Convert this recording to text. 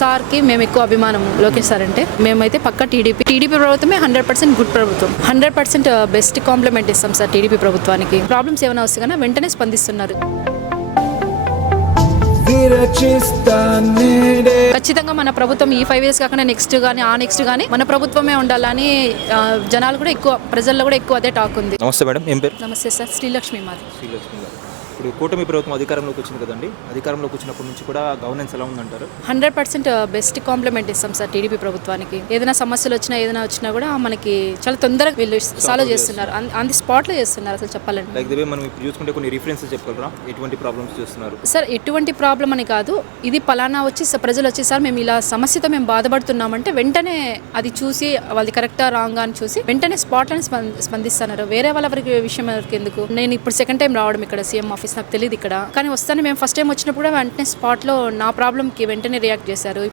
సార్కి మేము ఎక్కువ అభిమానం లోకేష్ సార్ అంటే. మేమైతే పక్క టీడీపీ ప్రభుత్వమే 100% గుడ్ ప్రభుత్వం, 100% బెస్ట్ కాంప్లిమెంట్ ఇస్తాం సార్ టీడీపీ ప్రభుత్వానికి. ప్రాబ్లమ్స్ ఏమైనా వస్తే కన్నా వెంటనే స్పందిస్తున్నారు. ఖచ్చితంగా మన ప్రభుత్వం ఈ 5 years కాకుండా నెక్స్ట్ కానీ ఆ నెక్స్ట్ కానీ మన ప్రభుత్వమే ఉండాలని జనాలు కూడా ఎక్కువ, ప్రజల్లో కూడా ఎక్కువ అదే టాక్ ఉంది. నమస్తే మేడం, ఏం పేరు? నమస్తే సార్, శ్రీలక్ష్మి మాది. శ్రీలక్ష్మి గారు, ఇప్పుడు కూటమి ప్రభుత్వం అధికారంలోకి వచ్చింది కదండి, అధికారంలోకి వచ్చినప్పటి నుంచి కూడా గవర్నెన్స్ ఎలా ఉందంటారు? 100% బెస్ట్ కాంప్లిమెంట్ ఇస్తాం సార్ టీడీపీ ప్రభుత్వానికి. ఏదైనా సమస్యలు వచ్చినా ఏదైనా వచ్చినా కూడా మనకి చాలా తొందరగా వీళ్ళు సాల్వ్ చేస్తున్నారు, ఆన్ ది స్పాట్లో చేస్తున్నారు. అసలు చెప్పాలంటే లైక్ దే మనం ఇప్పుడు చూసుకుంటే కొన్ని రిఫరెన్సెస్ చెప్పగలరా, ఎటువంటి ప్రాబ్లమ్స్ చేస్తున్నారు? సార్ ఎటువంటి ప్రాబ్లం అని కాదు, ఇది పలానా వచ్చి ప్రజలు వచ్చి సార్ మేము ఇలా సమస్యతో మేము బాధపడుతున్నామంటే వెంటనే అది చూసి వాళ్ళది కరెక్టా రాంగా అని చూసి వెంటనే స్పాట్లోనే స్పందిస్తున్నారు. వేరే వాళ్ళ విషయం ఎవరికి ఎందుకు. నేను ఇప్పుడు సెకండ్ టైం రావడం ఇక్కడ సీఎం ఆఫీస్, నాకు తెలియదు ఇక్కడ, కానీ వస్తాను. మేము ఫస్ట్ టైం వచ్చినప్పుడు వెంటనే స్పాట్లో నా ప్రాబ్లంకి వెంటనే రియాక్ట్ చేశారు.